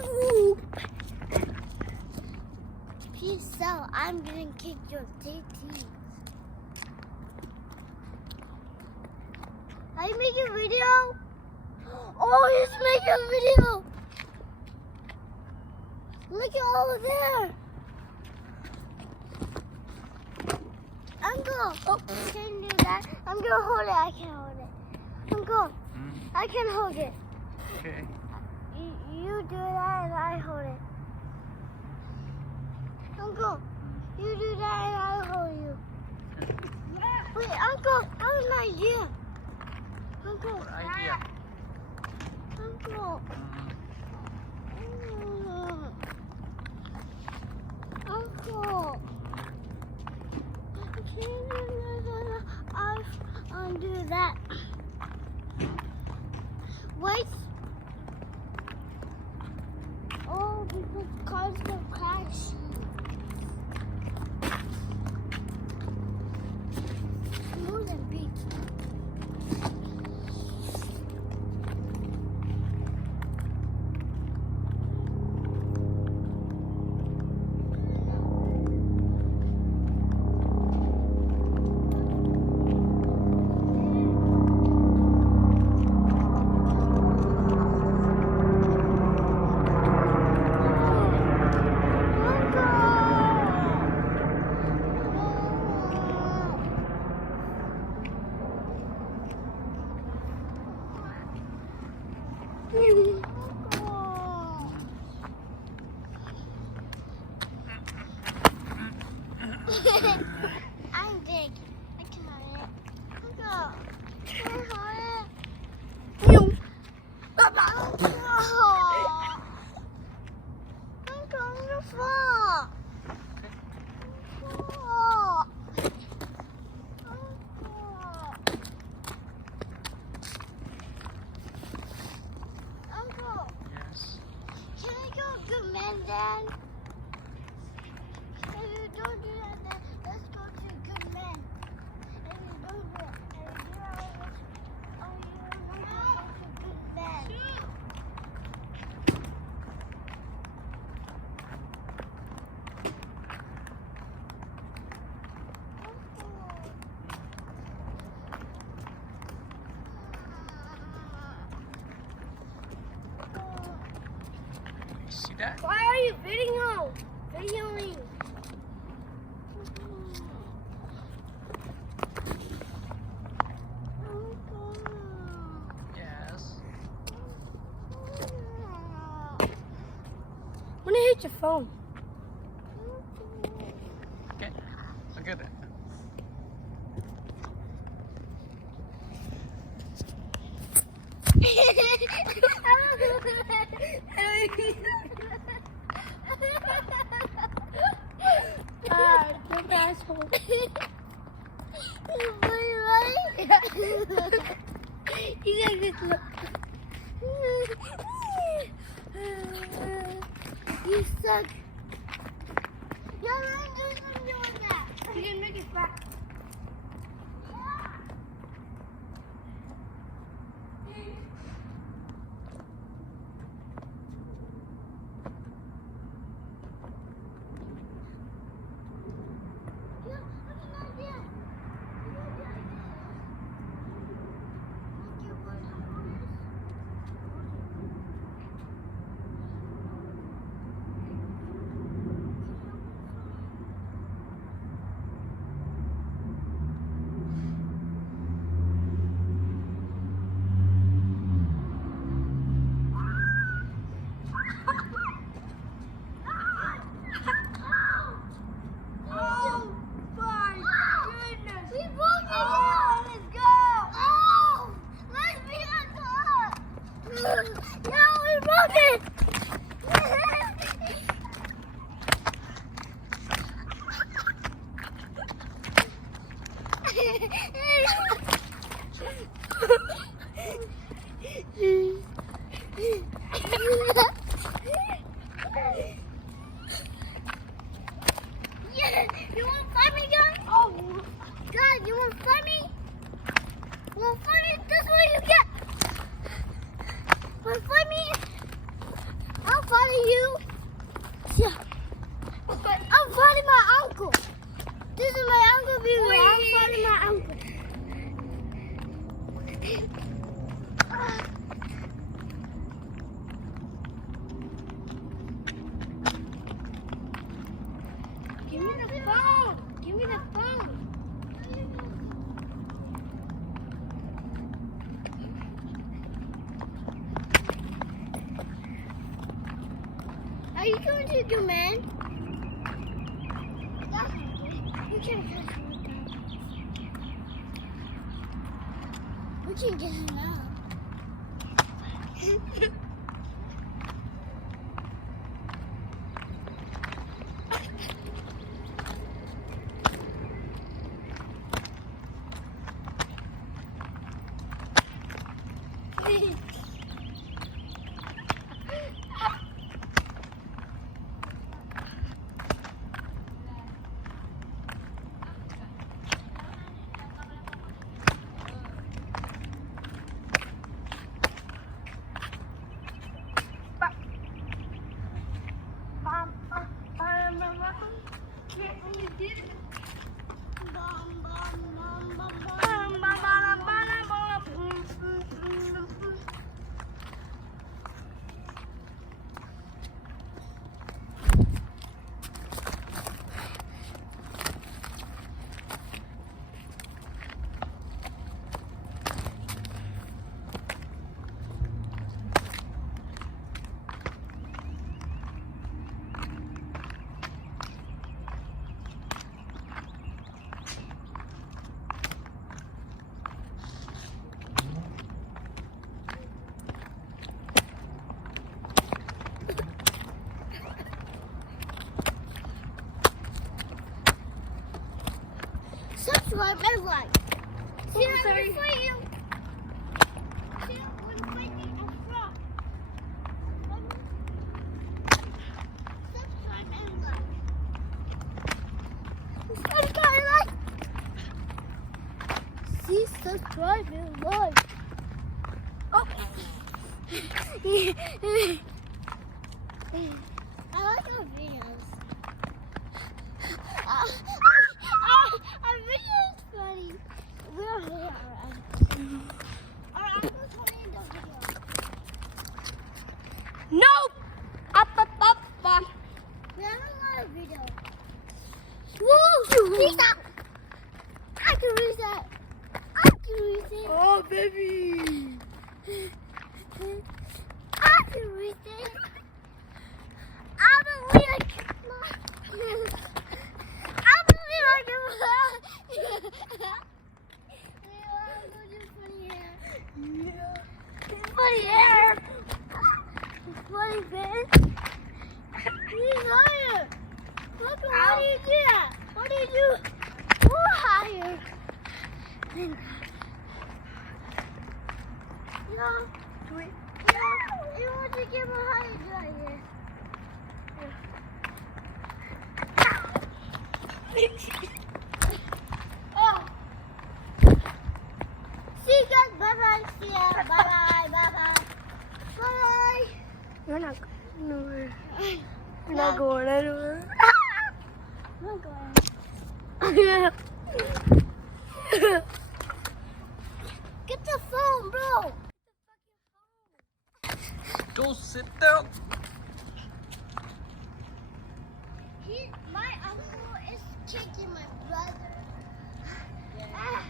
Nope. Peace out. I'm gonna kick your titties. Are you making a video? Oh, he's making a video. Look at over there. Uncle, oh, can you do that? I'm gonna hold it. I can't hold it. Uncle, I can hold it. Okay. You do that and I hold it. Uncle, you do that and I hold you. Wait, Uncle, I have an idea. Uncle. What idea? Uncle. Uncle. I'll undo that. Wait. Oh, because cars will crash. Smooth and beat. I'm big. I can hold it. Uncle, can I hold it? No. Uncle, I'm gonna fall. Uncle, Yes. can I go to Mandan? If you don't do that, then let's go to Good Men. If you don't do it, and you are, oh, you want to go to Good Men. You see that? Why are you videoing? Yes. When it hit your phone. Okay. Look at it. Good asshole. You right? You got this look. You suck. You're not doing that. You didn't make it back. uncle. This is my uncle view. I'm following my uncle. Give me the phone. Give me the phone. Are you going to do, man? You can't touch me. We can get him out. Subscribe and like. See you for you. See you when fighting a frog. Subscribe and like. Subscribe and like. See, subscribe and like. Oh. I like our videos. Our video is funny. We're here, our uncle's funny in the video. Nope. Up. We have a lot of video. Whoa! Reset! I can reset. Oh, baby. I can reset. I'm a weird. Funny hair. Funny face. He's higher. Look, why do you do that? What do you do? We're higher. No. You want to give a higher right here. Oh. See you guys. Bye-bye. See ya. Bye-bye. Bye-bye. Bye. We're not going anywhere. We're not going anywhere. I'm going. Get the phone, bro. Go sit down. My uncle is kicking my brother. Ah.